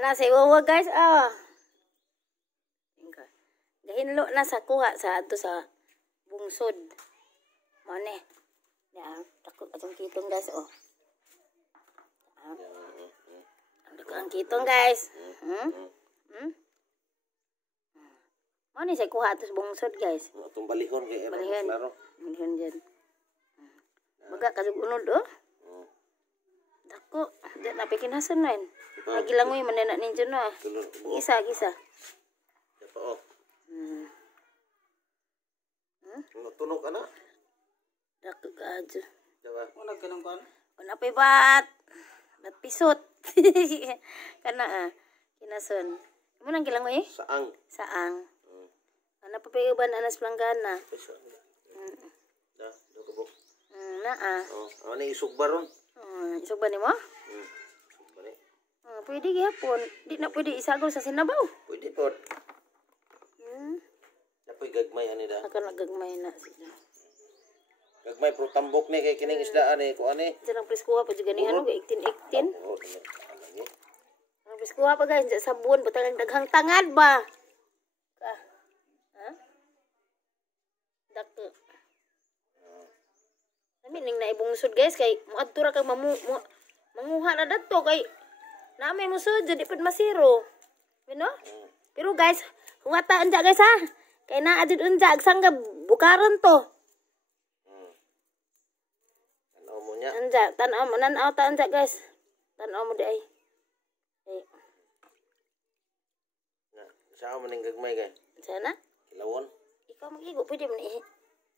Ana sa iwawa guys. Gahinlo na sa kuha sa ato sa bungsod. Mo ni. Ya, takot atong kitong guys ang kitong guys. Mo ni sa kuha ato sa bungsod guys. Atong balihon kay klaro. Balihon diyan. Baga kasug unod Dako, di na pikinasan na yun. Lagi lang mo yung manena ninyo na. Gisa. Diba Tunog ka na? Dako ka adyo. Diba? Una kanang kan? Una pa bat. Bat pisot. Kana kinason. Imo nang gilang mo Saang. Saang. Ana pa uban anas planggana. Do ka bok. Naa. Ano ni isugba ron? Isog ba nimo? Isugba ni. Pwede gyapon. Di na pwede isagaw sa sinabaw. Pwede po. Dapoy gagmay ani da. Akan nagagmay na sila. Gagmay pro tambok ni kay kining isdaan ni ko ani. Sarang preskuha pa juga ni ano 18. Oh, Ang preskuha pa guys, sabon patang daghang tangad ba? Ka. Ha? Dako. Nami ning naibungsod guys kay moadto ra kag manguha na dadto kay namay mo sud jadi pud masiro. You know? Pero guys, huwata anja guys ha. Kay naa jud unja ag sanggab bukaron to. Ano mo nya? Anja, tan-aw mo nan-aw ta anja guys. Tan-aw mo di ay. Sa mo ning gagmay kay. Sana? Kilawon. Ikaw magigo pwede man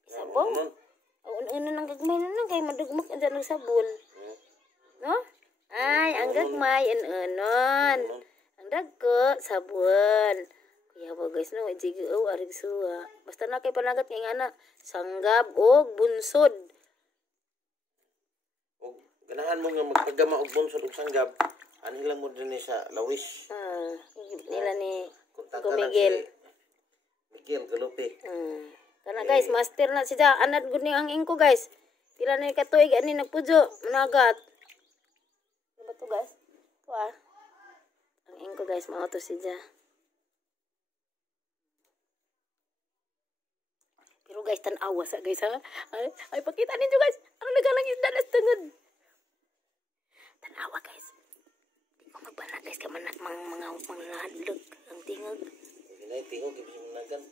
isabong. Ano nang gagmay na nang kay madugmak anja ng sabon. No? Ay, ang gagmay anon. Ang dagko sabon. Kuya ba guys no, jigo arig suwa. Basta na kay panagat kay ana sanggab og bunsod. Og ganahan mo nga magpagama og bunsod og sanggab. Ani lang mo dinhi sa lawis. Nila ni Kontakan lang Miguel. si Miguel Galupi. Kana guys, master na siya. Anad gud ni ang ingko guys. Pila na katuig ani nagpujo, managat. Ano ba to guys? To ang ingko guys, mao to siya. Pero guys, tan-awa sa guys ha. Ay pakita ninyo guys. Ano nagalang isda na tungod. Tan-awa guys. Di ko magbana guys kay mga hadlok ang tingog. Sinay tingog ibig mo nagan.